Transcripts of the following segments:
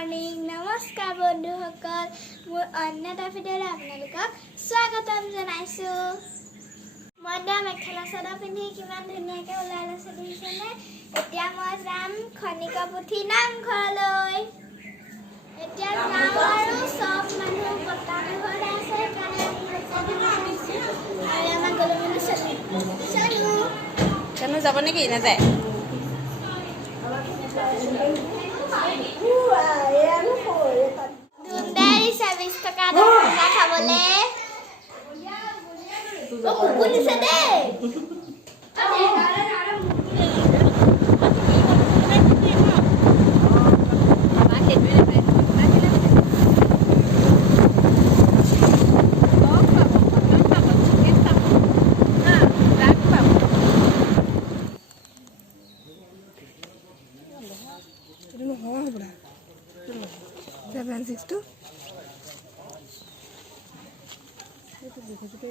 Morning नमस्कार बंधुসকল মোৰ অন্য এটা ভিডিঅ'লৈ আপোনালোকক স্বাগতম জনাইছো মই মেখেলা চাদৰ পিন্ধি কিমান ধুনীয়াকৈ ওলাই লৈছো দেখিছেনে এতিয়া মই যাম খনিকপুথি নামঘৰলৈ এতিয়া যাম আৰু সব মানুহ পতাকা ঘৰত আছে কাৰণে আৰু আমাৰ গলমনি জানো যাব নেকি নাযায় দুন্দাৰি ২৬ টকা দা খাবলে ও মুকু দিছে দে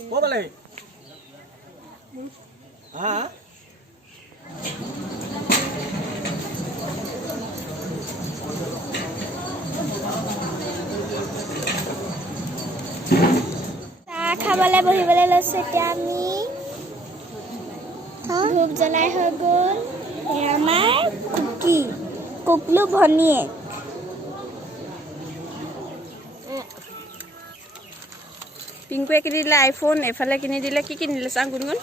What are they? Ah? চাহ খাবলৈ বহিবলৈ লৈছো এতিয়া আমি ধূপ জ্বলাই হৈ গ'ল আমাৰ কুকলু ভনীয়ে পিংকুৱে কিনি দিলে আইফোন এফালে কিনি দিলে কি কিনি দিলে চাং গুণগুণ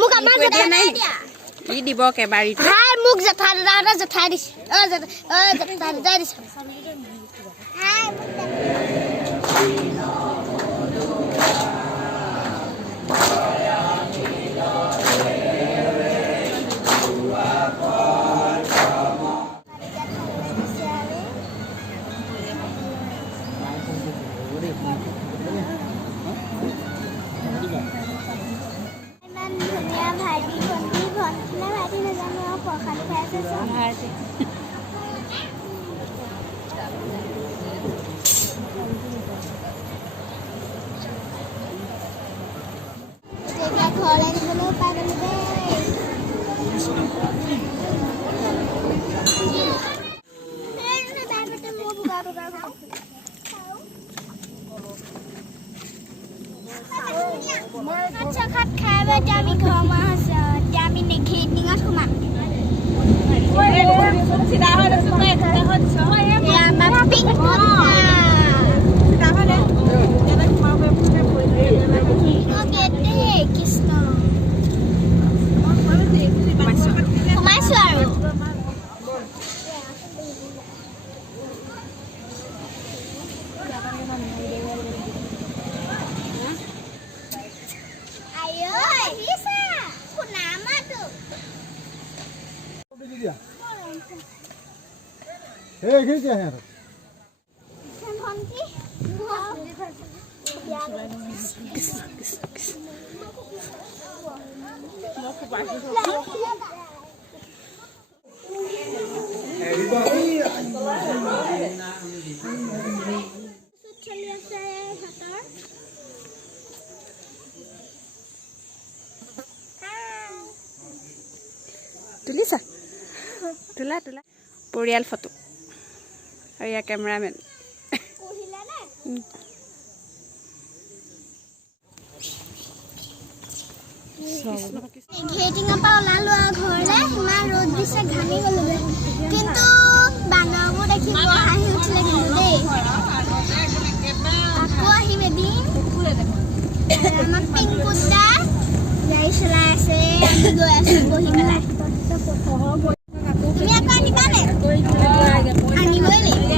মোক আমাৰ জেঠাই নাই ই দিব কেবাৰীটো হাই মোক জেঠাই দাদা জেঠাই দিছে জেঠাই দিছে হাই Hey, get your hand. তুলিছা তোলা তোলা পৰিয়াল ফটো আৰু ইয়াৰ কেমেৰামেন ঘেটিঙৰ পৰা ওলালো আৰু ঘৰলৈ ইমান ৰ'দ দিছে ঘামি গ'লোগৈ কিন্তু বান্দৰবোৰ দেখি বৰ হাঁহি উঠিলে কিন্তু দেই আকৌ আহিম এদিন আমাৰ পিংকু দা গাড়ী চলাই আছে আমি গৈ আছো বহি পেলাই তুমি আকৌ আনিবানে আনিবই লাগিব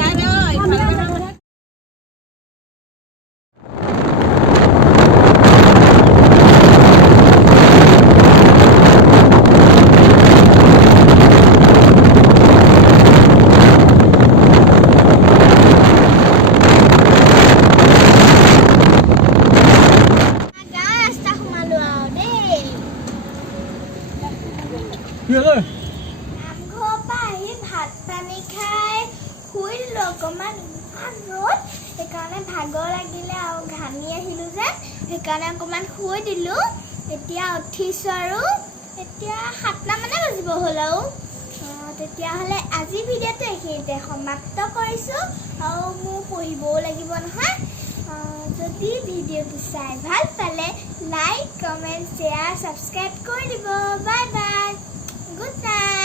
ভাগৰ লাগিলে আৰু ঘামি আহিলো যে সেইকাৰণে অকমান শুই দিলো এতিয়া উঠিছো আৰু এতিয়া 7টা মানে বাজিব হ'ল আৰু তেতিয়াহ'লে আজি ভিডিঅ'টো এইখিনিতে সমাপ্ত কৰিছোঁ আৰু মোৰ পঢ়িবও লাগিব নহয় যদি ভিডিঅ'টো চাই ভাল পালে লাইক কমেণ্ট শ্বেয়াৰ ছাবস্ক্ৰাইব কৰি দিব বাই বাই গুড নাইট